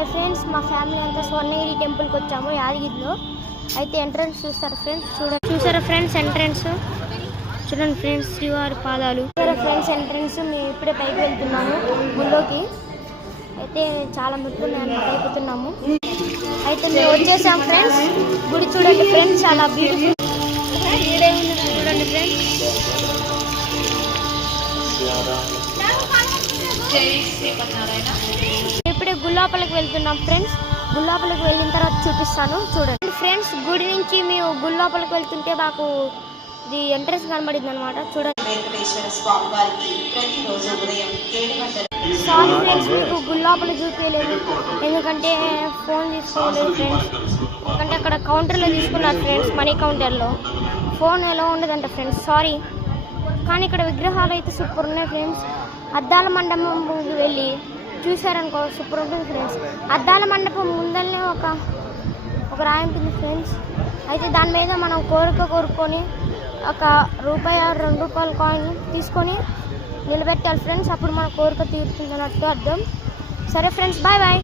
Hi friends, మా family అంతా స్వర్ణగిరి టెంపుల్కి వచ్చాము యాదగిరిలో. అయితే ఎంట్రన్స్ చూస్తారు ఫ్రెండ్స్, చూసారా ఫ్రెండ్స్ ఎంట్రన్స్ చూడండి ఫ్రెండ్స్, శ్రీవారి పాదాలు చూసారా ఫ్రెండ్స్ ఎంట్రన్స్. మేము ఇప్పుడే పైకి వెళ్తున్నాము గుళ్ళోకి. అయితే చాలా మెట్లు అయిపోతున్నాము. అయితే మేము వచ్చేసాం ఫ్రెండ్స్. గుడి చూడండి ఫ్రెండ్స్, చాలా బ్యూటిఫుల్ చూడండి ఫ్రెండ్స్. ఇప్పుడే గుల్లోపలికి వెళ్తున్నాం ఫ్రెండ్స్. గుల్లోపలికి వెళ్ళిన తర్వాత చూపిస్తాను చూడండి ఫ్రెండ్స్. గుడి నుంచి మేము గుల్లోపలికి వెళ్తుంటే మాకు ఇది ఎంట్రన్స్ కనబడింది అనమాట. చూడండి సారీ ఫ్రెండ్స్, మీకు గుల్లోపల చూపించలేదు ఎందుకంటే ఫోన్ తీసుకోలేదు ఫ్రెండ్స్. ఎందుకంటే అక్కడ కౌంటర్లో తీసుకున్నారు ఫ్రెండ్స్, మనీ కౌంటర్లో. ఫోన్ ఎలా ఉండదంట ఫ్రెండ్స్, సారీ. కానీ ఇక్కడ విగ్రహాలు అయితే సూపర్ ఉన్నాయి ఫ్రెండ్స్. అద్దాల మండపం ముందు వెళ్ళి చూసారనుకో సూపర్ ఉంటుంది ఫ్రెండ్స్. అద్దాల మండపం ముందరనే ఒక రాయి ఉంటుంది ఫ్రెండ్స్. అయితే దాని మీద మనం కోరుకొని ఒక రూపాయి ₹2 కాయిన్ తీసుకొని నిలబెట్టాలి ఫ్రెండ్స్. అప్పుడు మన కోరిక తీరుతుంది అన్నట్టు అర్థం. సరే ఫ్రెండ్స్, బాయ్ బాయ్.